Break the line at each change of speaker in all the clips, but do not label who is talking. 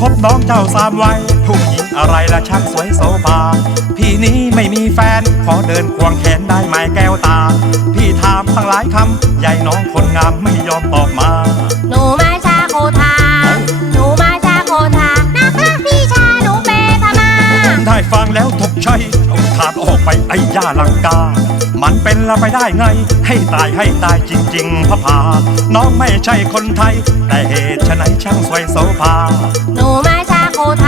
พบน้องเจ้าสามวัยผู้หญิงอะไรละช่างสวยโสภาพี่นี้ไม่มีแฟน ขอเดินควงแขนได้ไหมแก้วตา พี่ถามตั้งหลายคำใหญ่น้องคนงามไม่ยอมตอบมา ฟังแล้วถกชัยเอาถาดออกไปไอ้ย่าลังกา มันเป็นละไปได้ไง ให้ตายให้ตายจริงๆพระพา น้องไม่ใช่คนไทย แต่เหตุไฉนช่างสวยโสภา
หนูมาชาโคท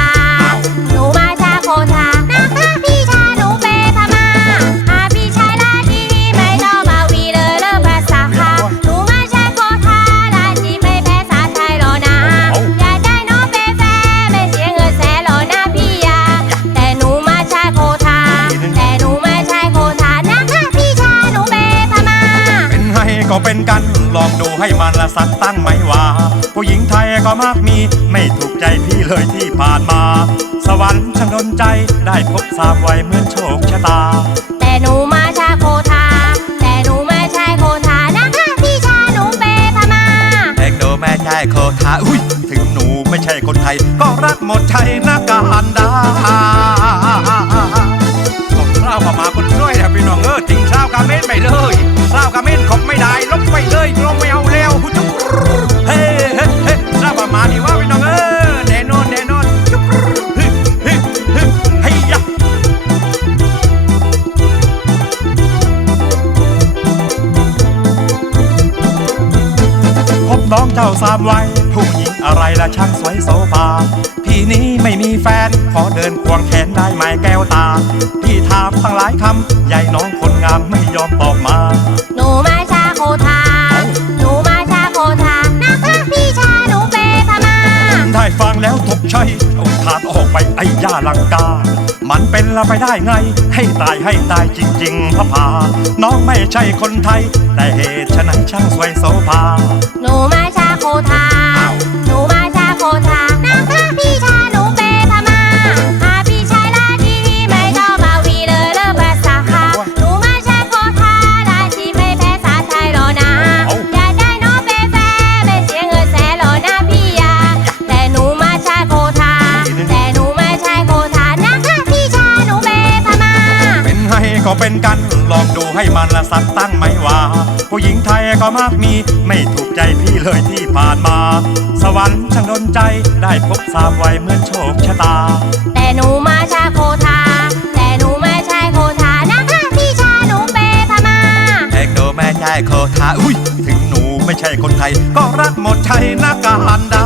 ก็เป็นกัน
ลองดูให้มันละสักตั้งไหมว่า ผู้หญิงไทยก็มากมีไม่ถูกใจพี่เลยที่ผ่านมา สวรรค์ช่างดนใจได้พบสาวไว้เหมือนโชคชะตา
แต่หนูมาชาโคทา แต่หนูไม่ใช่โคทานะคะพี่ชาหนูเปพม่า
เด็กโดแม่ใช่โคทาอุ้ยถึงหนูไม่ใช่คนไทย ก็รักหมดใจนักการดา น้องเจ้าสามวัยผู้หญิงอะไรละช่างสวยโสภาพี่นี้ไม่มีแฟน ขอเดินควงแขนได้ไหมแก้วตา พี่ถามตั้งหลายคำใหญ่น้องคนงามไม่ยอมตอบมา งแล้วถกชัยเอาถาดออกไปไอ้ย่าลังกา มันเป็นละไปได้ไง ให้ตายให้ตายจริงๆพระพา น้องไม่ใช่คนไทย แต่เหตุไฉนช่างสวยโสภา
หนูมาชาโคทา หนูมาชาโคทานะคะพี่ชา
เป็นกันลองดูให้มันละสักตั้งไหมว่าผู้หญิงไทยก็มากมีไม่ถูกใจพี่เลยที่ผ่านมา สวรรค์ช่างดนใจได้พบสาวไว้เหมือนโชคชะตา
แต่หนูมาชาโคทา แต่หนูไม่ใช่โคทานะคะพี่ชาหนูเปพม่า
เอกโดแม่ใช่โคทาอุ้ยถึงหนูไม่ใช่คนไทย ก็รักหมดใจนักการดา